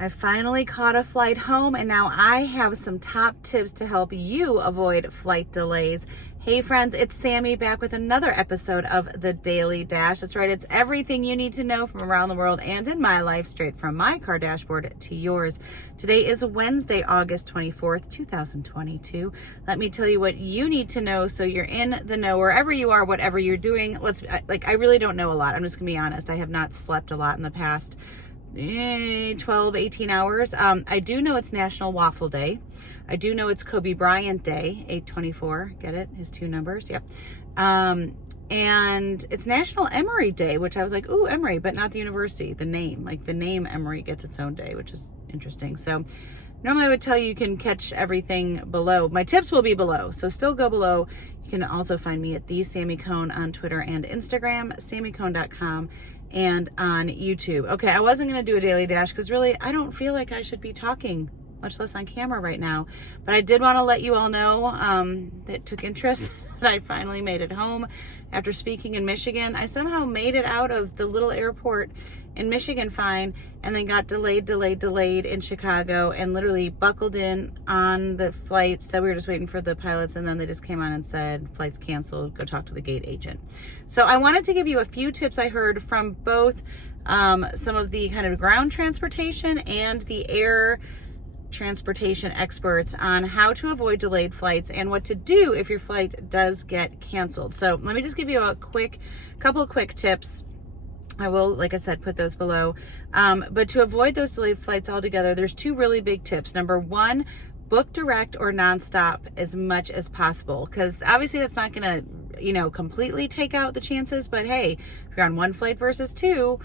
I finally caught a flight home, and now I have some top tips to help you avoid flight delays. Hey friends, it's Sammy back with another episode of The Daily Dash. That's right, it's everything you need to know from around the world and in my life, straight from my car dashboard to yours. Today is Wednesday, August 24th, 2022. Let me tell you what you need to know so you're in the know wherever you are, whatever you're doing. I really don't know a lot. I'm just gonna be honest. I have not slept a lot in the past 12, 18 hours. I do know it's National Waffle Day. I do know it's Kobe Bryant Day, 824. Get it? His two numbers. Yep. And it's National Emory Day, which I was like, ooh, Emory, but not the university. The name, like the name Emory gets its own day, which is interesting. So normally I would tell you can catch everything below. My tips will be below, so still go below. You can also find me at the Sammy Cone on Twitter and Instagram, sammycone.com, and on YouTube. Okay, I wasn't going to do a daily dash because really I don't feel like I should be talking, much less on camera right now. But I did want to let you all know that took interest that I finally made it home after speaking in Michigan. I somehow made it out of the little airport in Michigan fine, and then got delayed in Chicago, and literally buckled in on the flight. So we were just waiting for the pilots, and then they just came on and said, flight's canceled, go talk to the gate agent. So I wanted to give you a few tips I heard from both some of the kind of ground transportation and the air transportation experts on how to avoid delayed flights and what to do if your flight does get canceled. So let me just give you a couple of quick tips. I will, like I said, put those below. But to avoid those delayed flights altogether, there's two really big tips. Number one, book direct or nonstop as much as possible, because obviously that's not going to, completely take out the chances. But hey, if you're on one flight versus two,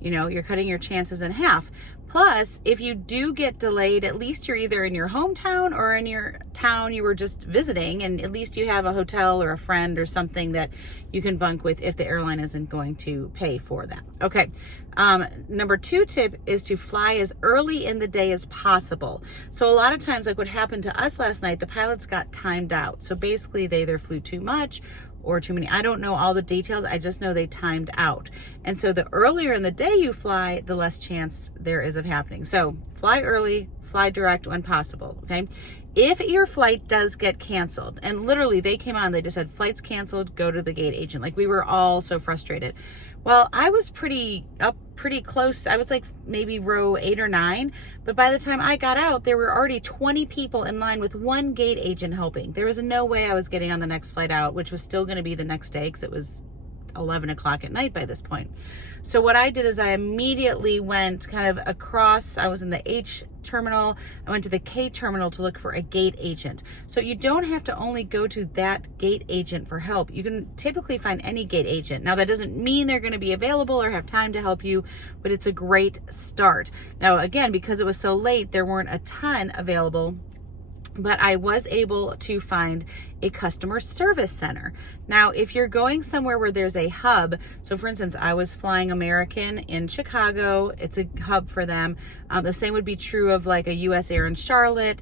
you're cutting your chances in half. Plus, if you do get delayed, at least you're either in your hometown or in your town you were just visiting, and at least you have a hotel or a friend or something that you can bunk with if the airline isn't going to pay for that. Okay. Number two tip is to fly as early in the day as possible. So a lot of times, like what happened to us last night, the pilots got timed out. So basically they either flew too much or too many. I don't know all the details. I just know they timed out. And so the earlier in the day you fly, the less chance there is of happening. So fly early, fly direct when possible. Okay. If your flight does get canceled, and literally they came on, they just said flight's canceled, go to the gate agent. Like we were all so frustrated. Well, I was pretty close. I was like maybe row 8 or 9. But by the time I got out, there were already 20 people in line with one gate agent helping. There was no way I was getting on the next flight out, which was still going to be the next day because it was 11 o'clock at night by this point. So what I did is I immediately went kind of across. I was in the H terminal. I went to the K terminal to look for a gate agent. So you don't have to only go to that gate agent for help. You can typically find any gate agent. Now that doesn't mean they're going to be available or have time to help you, but it's a great start. Now again, because it was so late, there weren't a ton available, but I was able to find a customer service center. Now, if you're going somewhere where there's a hub, so for instance, I was flying American in Chicago, it's a hub for them. The same would be true of like a US Air in Charlotte,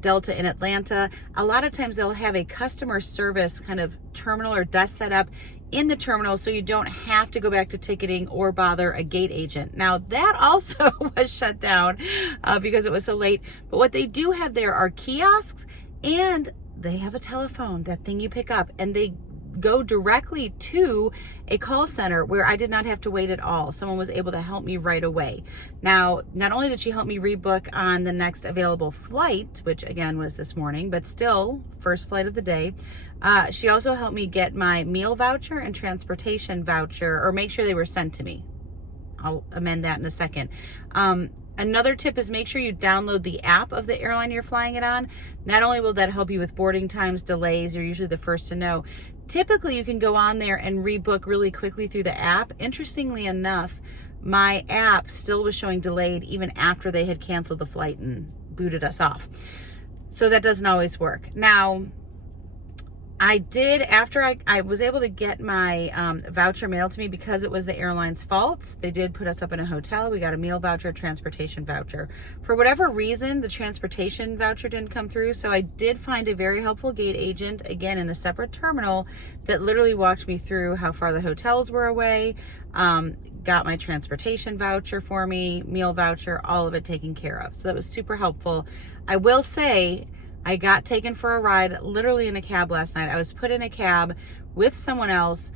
Delta in Atlanta. A lot of times they'll have a customer service kind of terminal or desk set up in the terminal, so you don't have to go back to ticketing or bother a gate agent. Now that also was shut down because it was so late, but what they do have there are kiosks, and they have a telephone, that thing you pick up, and they go directly to a call center where I did not have to wait at all. Someone was able to help me right away. Now, not only did she help me rebook on the next available flight, which again was this morning, but still first flight of the day, she also helped me get my meal voucher and transportation voucher, or make sure they were sent to me. I'll amend that in a second. Another tip is make sure you download the app of the airline you're flying it on. Not only will that help you with boarding times, delays, you're usually the first to know. Typically, you can go on there and rebook really quickly through the app. Interestingly enough, my app still was showing delayed even after they had canceled the flight and booted us off. So that doesn't always work. Now, I did, after I was able to get my voucher mailed to me, because it was the airline's fault. They did put us up in a hotel. We got a meal voucher, transportation voucher. For whatever reason, the transportation voucher didn't come through. So I did find a very helpful gate agent, again, in a separate terminal, that literally walked me through how far the hotels were away, got my transportation voucher for me, meal voucher, all of it taken care of. So that was super helpful. I will say, I got taken for a ride literally in a cab last night. I was put in a cab with someone else,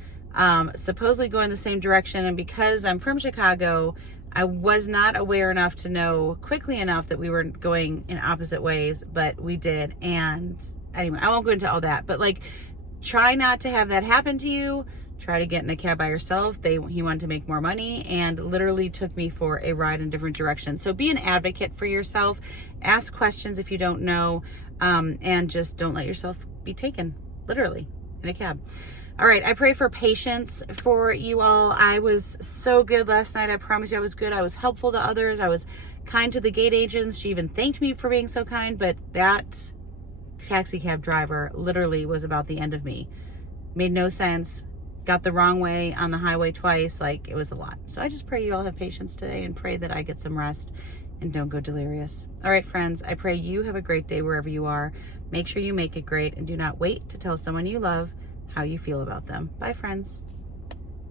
supposedly going the same direction. And because I'm from Chicago, I was not aware enough to know quickly enough that we were going in opposite ways, but we did. And anyway, I won't go into all that, but like, try not to have that happen to you. Try to get in a cab by yourself. He wanted to make more money and literally took me for a ride in different directions. So be an advocate for yourself. Ask questions if you don't know, and just don't let yourself be taken, literally, in a cab. All right, I pray for patience for you all. I was so good last night. I promise you I was good. I was helpful to others. I was kind to the gate agents. She even thanked me for being so kind, but that taxi cab driver literally was about the end of me. Made no sense. Got the wrong way on the highway twice. Like, it was a lot. So I just pray you all have patience today, and pray that I get some rest and don't go delirious. All right, friends, I pray you have a great day wherever you are. Make sure you make it great, and do not wait to tell someone you love how you feel about them. Bye, friends.